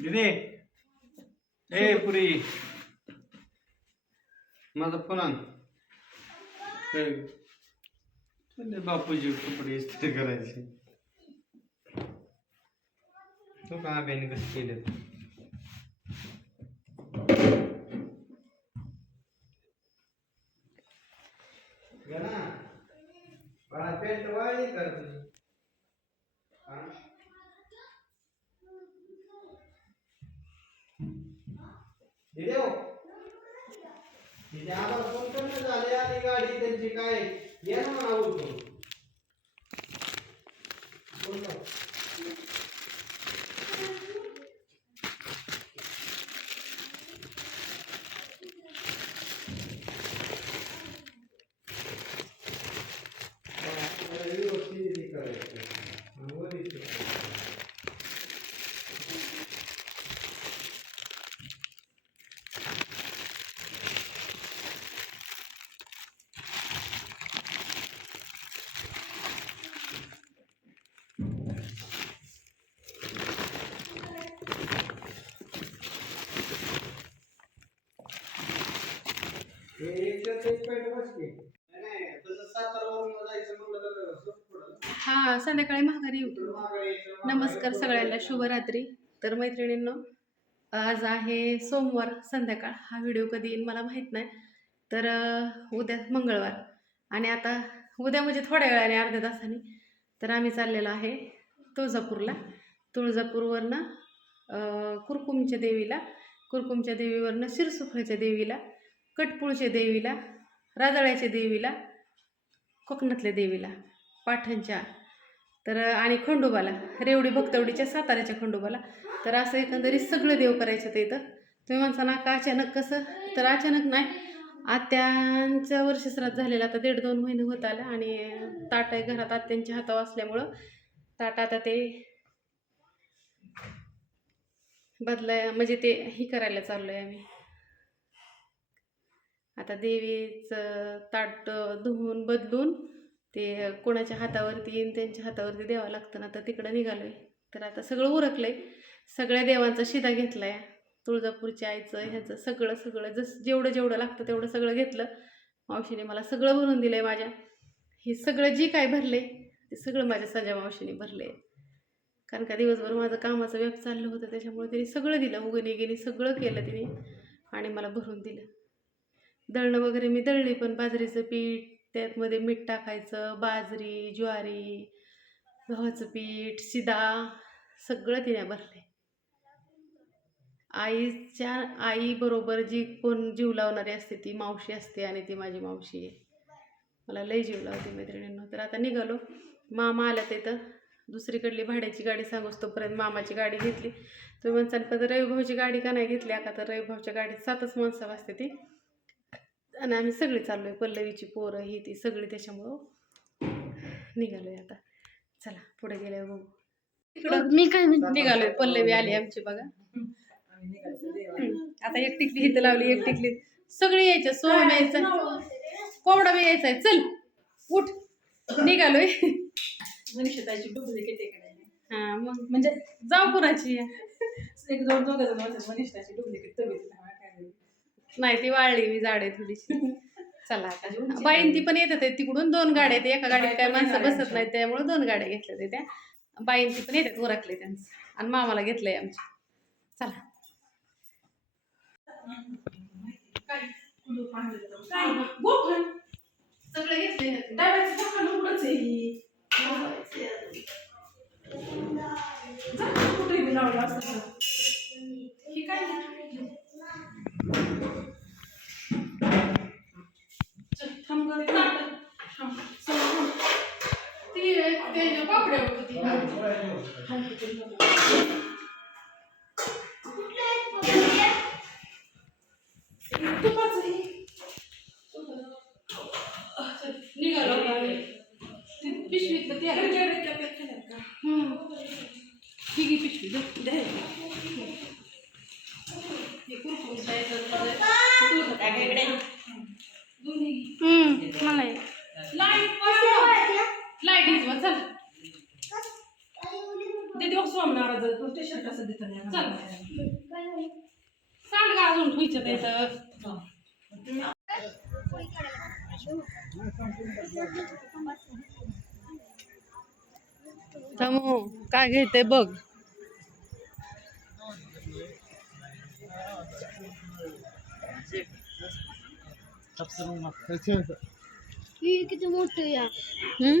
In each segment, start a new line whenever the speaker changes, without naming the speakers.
दिदे. ए पुरी. माझा फोन आण. बापूजी कपडे इस्त्री करायचे. तो का अभ्याने कसं केलं दिले हो. तिथे आम्हाला फोन झाले आणि गाडी त्यांची काय ये ना म्हणा उठून बोल ना. मला व्यवस्थित हे करायचं. आणि वर इथे करायचं. हे एकच एक पॉईंट बसली नाही, नाही तसं सातारावरून जायचं म्हणलं तर सोपं पडेल.
हा संध्याकाळी माघारी येऊ नमस्कार सगळ्यांना शुभरात्री. तर मैत्रिणींनो आज आहे सोमवार संध्याकाळ. हा व्हिडिओ कधी येईल मला माहीत नाही. तर उद्या मंगळवार. आणि आता उद्या म्हणजे थोड्या वेळाने अर्ध्या तासाने. तर आम्ही चाललेलो आहे तुळजापूरला. तुळजापूरवरनं कुरकुमच्या देवीला. कुरकुमच्या देवीवरनं शिरसुखळच्या देवीला. कटपुळच्या देवीला राजळ्याच्या देवीला कोकणातल्या देवीला पाठणच्या तर आणि खंडोबाला रेवडी भक्तवडीच्या साताऱ्याच्या खंडोबाला तर असं एकंदरीत सगळं देव करायचं ते इथं तुम्ही म्हणता ना का अचानक कसं? तर अचानक नाही. आत्यांचं वर्ष श्राद्ध झालेलं आता दीड दोन महिने होत आलं आणि ताट आहे घरात आत्यांच्या हातावर असल्यामुळं ताट आता ते बदलाय म्हणजे ते ही करायला चाललो आहे आम्ही. आता देवीचं ताट धुवून बदलून ते कोणाच्या हातावरती येईन त्यांच्या हातावरती द्यावं लागतं ना तर तिकडं निघालोय. तर आता सगळं उरकलंय. सगळ्या देवांचा शिदा घेतलाय. तुळजापूरच्या आईचं ह्याचं सगळं सगळं जसं जेवढं जेवढं लागतं तेवढं सगळं घेतलं. मावशीने मला सगळं भरून दिलंय माझ्या. हे सगळं जी काय भरले ते सगळं माझ्या सजा मावशीने भरले कारण का दिवसभर माझं कामाचं व्याप चाललं होतं त्याच्यामुळे तिने सगळं दिलं. उगणी गिनी सगळं केलं तिने आणि मला भरून दिलं. दळणं वगैरे मी दळली पण बाजरीचं पीठ त्यातमध्ये मीठ टाकायचं बाजरी ज्वारी गव्हाचं पीठ शिदा सगळं तिने भरले. आईच्या आईबरोबर जी कोण जीव लावणारी असते ती मावशी असते आणि ती माझी मावशी आहे. मला लई जीव लावते मैत्रिणींना. तर आता निघालो. मामा आल्या तिथं दुसरीकडली भाड्याची गाडी सांगूस तोपर्यंत मामाची गाडी घेतली. तुम्ही म्हणसाल पण रविभाऊची गाडी का नाही घेतली? का तर रविभाऊच्या गाडीत सातच माणसं असते ती. आणि आम्ही सगळी चाललो आहे पल्लवीची पोरं ही ती सगळी त्याच्यामुळं निघालो आहे आता. चला पुढे गेल्यावर बघू. इकडं
मी काय
निघालोय पल्लवी आली आमची बघा. आता एक टिकली इथं लावली एक टिकली. सगळी यायचं सोहम यायचं. कोवडा बी यायचा आहे. चल उठ. निघालोय.
मनीषाताईची डुप्लिकेट?
हा मग.
म्हणजे
जाऊ कुणाची?
एक दोन दोघं जण मनीषाची डुप्लिकेट काय नाही.
नाही ती वाळली मी झाड आहे थोडीशी. चला आता. बाईन ती पण येतात तिकडून दोन गाड्या आहेत. एका गाडीत काय माणसं बसत नाहीत त्यामुळे दोन गाड्या घेतल्या होत्या त्या. बाईन ती पण येतात उरकले त्यांचं. आणि मामाला घेतलंय आमच्या चला. सगळं घेतले
कुठे बी लावलं असतं.
ते पापड्या होती
थांब तिथे. तुपाचं हे. चल,
निघालो
निघालो.
ती पिशवीतलं ते
काय काय काय काय केलं का?
ही घे पिशवी दे.
दे.
हे कुरकुरीत जायचं तुझं. दोन्ही घे.
मला
लाइट लाइट घेतवा चल
ते दिवस सोमणार तू टी शर्ट असं देत नाही
चल. सांड का अजून ठुईचं त्याचं तमो काय घेते बघ
किती मोठं या
हम्म?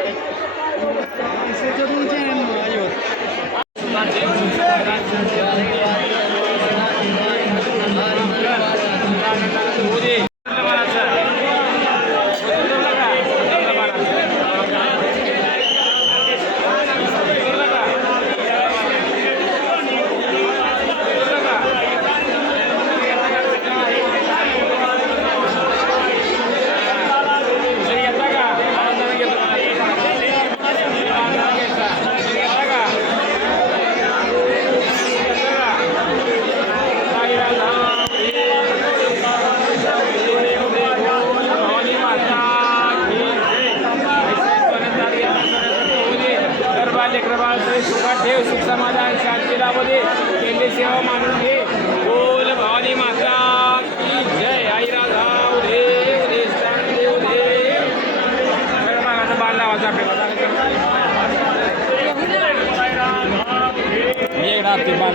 काढले
श्री सुखात
ठेव सुख समाधान शांती लाभू दे केंद्र सेवा मानून घे. बोल भवानी माता की जय. आई राधा उदे उदे स्थान देव दे बाण लावायचा आपल्याला मी एकदा ते बाण